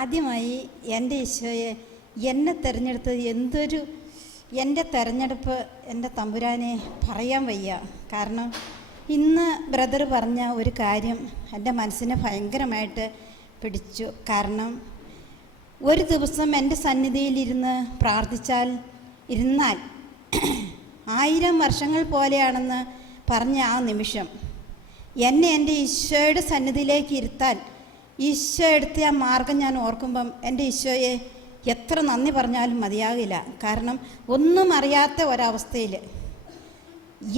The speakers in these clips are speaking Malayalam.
ആദ്യമായി എൻ്റെ ഈശോയെ എന്നെ തിരഞ്ഞെടുത്തത് എൻ്റെ തിരഞ്ഞെടുപ്പ് എൻ്റെ തമ്പുരാനെ പറയാൻ വയ്യ. കാരണം ഇന്ന് ബ്രദർ പറഞ്ഞ ഒരു കാര്യം എൻ്റെ മനസ്സിനെ ഭയങ്കരമായിട്ട് പിടിച്ചു. കാരണം ഒരു ദിവസം എൻ്റെ സന്നിധിയിലിരുന്ന് ഇരുന്നാൽ 1000 വർഷങ്ങൾ പോലെയാണെന്ന് പറഞ്ഞ ആ നിമിഷം എന്നെ എൻ്റെ ഈശോയുടെ സന്നിധിയിലേക്ക് ഇരുത്താൻ ഈശോ എടുത്ത ആ മാർഗം ഞാൻ ഓർക്കുമ്പം എൻ്റെ ഈശോയെ എത്ര നന്ദി പറഞ്ഞാലും മതിയാകില്ല. കാരണം ഒന്നും അറിയാത്ത ഒരവസ്ഥയിൽ,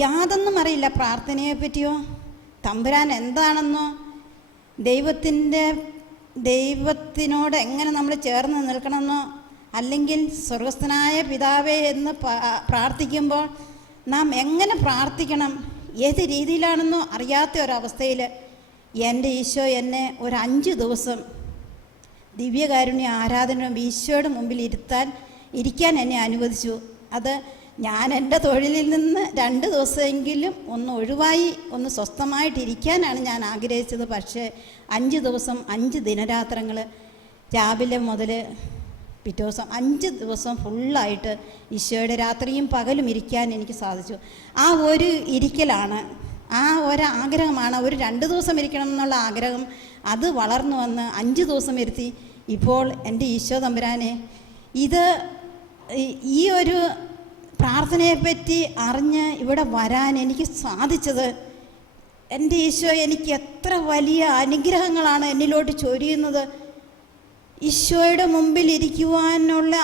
യാതൊന്നും അറിയില്ല, പ്രാർത്ഥനയെ പറ്റിയോ തമ്പുരാൻ എന്താണെന്നോ ദൈവത്തിനോട് എങ്ങനെ നമ്മൾ ചേർന്ന് നിൽക്കണമെന്നോ, അല്ലെങ്കിൽ സ്വർഗസ്ഥനായ പിതാവേ എന്ന് പ്രാർത്ഥിക്കുമ്പോൾ നാം എങ്ങനെ പ്രാർത്ഥിക്കണം, ഏത് രീതിയിലാണെന്നോ അറിയാത്ത ഒരവസ്ഥയിൽ എൻ്റെ ഈശോ എന്നെ ഒരു 5 ദിവസം ദിവ്യകാരുണ്യ ആരാധനയും ഈശോയുടെ മുമ്പിൽ ഇരിക്കാൻ എന്നെ അനുവദിച്ചു. അത് ഞാൻ എൻ്റെ തൊഴിലിൽ നിന്ന് 2 ദിവസമെങ്കിലും ഒന്ന് ഒഴിവായി ഒന്ന് സ്വസ്ഥമായിട്ടിരിക്കാനാണ് ഞാൻ ആഗ്രഹിച്ചത്. പക്ഷേ 5 ദിവസം 5 ദിനരാത്രങ്ങൾ രാവിലെ മുതൽ പിറ്റേ ദിവസം 5 ദിവസം ഫുള്ളായിട്ട് ഈശോയുടെ രാത്രിയും പകലും ഇരിക്കാൻ എനിക്ക് സാധിച്ചു. ആ ഒരു ഇരിക്കലാണ്, ആ ഒരാഗ്രഹമാണ്, ഒരു 2 ദിവസം ഇരിക്കണം എന്നുള്ള ആഗ്രഹം അത് വളർന്നു വന്ന് 5 ദിവസം ഇരുത്തി. ഇപ്പോൾ എൻ്റെ ഈശോ തമ്പുരാനെ ഈ ഒരു പ്രാർത്ഥനയെപ്പറ്റി അറിഞ്ഞ് ഇവിടെ വരാൻ എനിക്ക് സാധിച്ചത്, എൻ്റെ ഈശോ എനിക്ക് എത്ര വലിയ അനുഗ്രഹങ്ങളാണ് എന്നിലോട്ട് ചൊരിയുന്നത്. ഈശോയുടെ മുമ്പിൽ ഇരിക്കുവാനുള്ള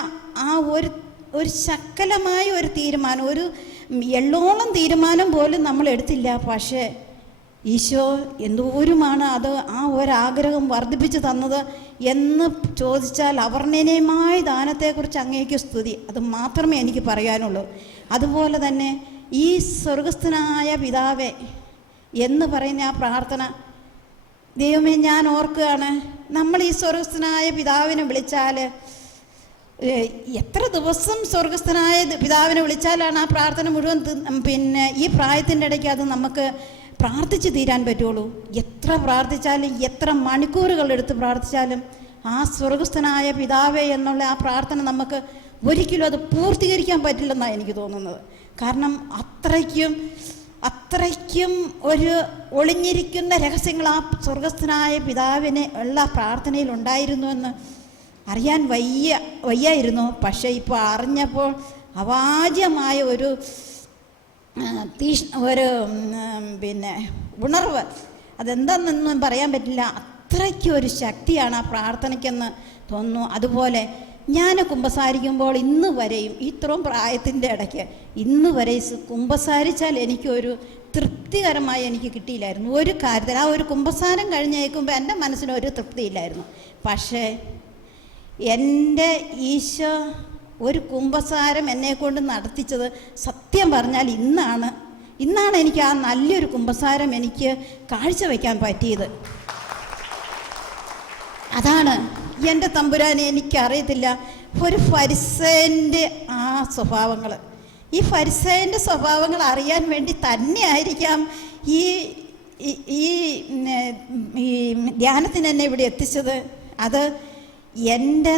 ആ ഒരു ശക്കലമായ ഒരു തീരുമാനം, ഒരു എള്ളോളം തീരുമാനം പോലും നമ്മൾ എടുത്തില്ല. പക്ഷേ ഈശോ എന്തോരുമാണ് അത് ആ ഒരാഗ്രഹം വർദ്ധിപ്പിച്ച് തന്നത് എന്ന് ചോദിച്ചാൽ അവർണ്ണനീയമായ ദാനത്തെക്കുറിച്ച് അങ്ങേക്ക് സ്തുതി, അത് മാത്രമേ എനിക്ക് പറയാനുള്ളൂ. അതുപോലെ തന്നെ ഈ സ്വർഗസ്ഥനായ പിതാവേ എന്ന് പറയുന്ന ആ പ്രാർത്ഥന, ദൈവമേ ഞാൻ ഓർക്കുകയാണ്, നമ്മൾ ഈ സ്വർഗസ്ഥനായ പിതാവിനെ വിളിച്ചാൽ എത്ര ദിവസം സ്വർഗസ്ഥനായ പിതാവിനെ വിളിച്ചാലാണ് ആ പ്രാർത്ഥന മുഴുവൻ ഈ പ്രായത്തിൻ്റെ ഇടയ്ക്ക് അത് നമുക്ക് പ്രാർത്ഥിച്ച് തീരാൻ പറ്റുള്ളൂ. എത്ര പ്രാർത്ഥിച്ചാലും എത്ര മണിക്കൂറുകൾ എടുത്ത് പ്രാർത്ഥിച്ചാലും ആ സ്വർഗസ്ഥനായ പിതാവേ എന്നുള്ള ആ പ്രാർത്ഥന നമുക്ക് ഒരിക്കലും അത് പൂർത്തീകരിക്കാൻ പറ്റില്ലെന്നാണ് എനിക്ക് തോന്നുന്നത്. കാരണം അത്രയ്ക്കും ഒരു ഒളിഞ്ഞിരിക്കുന്ന രഹസ്യങ്ങൾ ആ സ്വർഗസ്ഥനായ പിതാവിനെ ഉള്ള പ്രാർത്ഥനയിൽ ഉണ്ടായിരുന്നുവെന്ന് അറിയാൻ വയ്യായിരുന്നു. പക്ഷേ ഇപ്പോൾ അറിഞ്ഞപ്പോൾ അവാച്യമായ ഒരു ഉണർവ്, അതെന്താണെന്നൊന്നും പറയാൻ പറ്റില്ല. അത്രയ്ക്കും ഒരു ശക്തിയാണ് ആ പ്രാർത്ഥനയ്ക്കെന്ന് തോന്നുന്നു. അതുപോലെ ഞാൻ കുമ്പസാരിക്കുമ്പോൾ ഇന്ന് വരെയും ഇത്രയും പ്രായത്തിൻ്റെ ഇടയ്ക്ക് ഇന്ന് വരെ കുമ്പസാരിച്ചാൽ എനിക്കൊരു തൃപ്തികരമായി എനിക്ക് കിട്ടിയില്ലായിരുന്നു ഒരു കാര്യത്തിൽ. ആ ഒരു കുമ്പസാരം കഴിഞ്ഞേക്കുമ്പോൾ എൻ്റെ മനസ്സിനൊരു തൃപ്തിയില്ലായിരുന്നു. പക്ഷേ എൻ്റെ ഈശോ ഒരു കുമ്പസാരം എന്നെക്കൊണ്ട് നടത്തിച്ചത് സത്യം പറഞ്ഞാൽ ഇന്നാണ് എനിക്ക് ആ നല്ലൊരു കുമ്പസാരം എനിക്ക് കാഴ്ചവെക്കാൻ പറ്റിയത്. അതാണ് എൻ്റെ തമ്പുരാനെ. എനിക്കറിയത്തില്ല, ഒരു ഫരിസേൻ്റെ ആ സ്വഭാവങ്ങൾ, ഈ ഫരിസേൻ്റെ സ്വഭാവങ്ങൾ അറിയാൻ വേണ്ടി തന്നെ ആയിരിക്കാം ഈ ധ്യാനത്തിന് എന്നെ ഇവിടെ എത്തിച്ചത്. അത് എൻ്റെ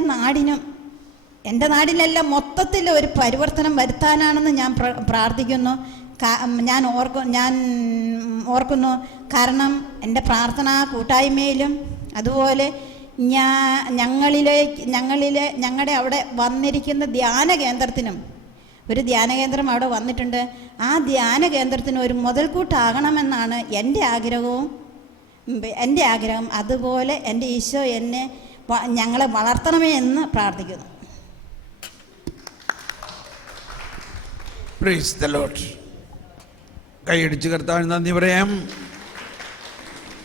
നാടിനല്ല മൊത്തത്തിൽ ഒരു പരിവർത്തനം വരുത്താനാണെന്ന് ഞാൻ പ്രാർത്ഥിക്കുന്നു. ഞാൻ ഓർക്കുന്നു. കാരണം എൻ്റെ പ്രാർത്ഥനാ കൂട്ടായ്മയിലും അതുപോലെ ഞങ്ങളുടെ അവിടെ വന്നിരിക്കുന്ന ധ്യാന കേന്ദ്രത്തിനും ഒരു ധ്യാന കേന്ദ്രം അവിടെ വന്നിട്ടുണ്ട്. ആ ധ്യാന കേന്ദ്രത്തിന് ഒരു മുതൽക്കൂട്ടാകണമെന്നാണ് എൻ്റെ ആഗ്രഹം. അതുപോലെ എൻ്റെ ഈശോ ഞങ്ങളെ വളർത്തണമേ എന്ന് പ്രാർത്ഥിക്കുന്നു. Praise the Lord. കൈയടിച്ച് കർത്താവിന് നന്ദി പറയാം.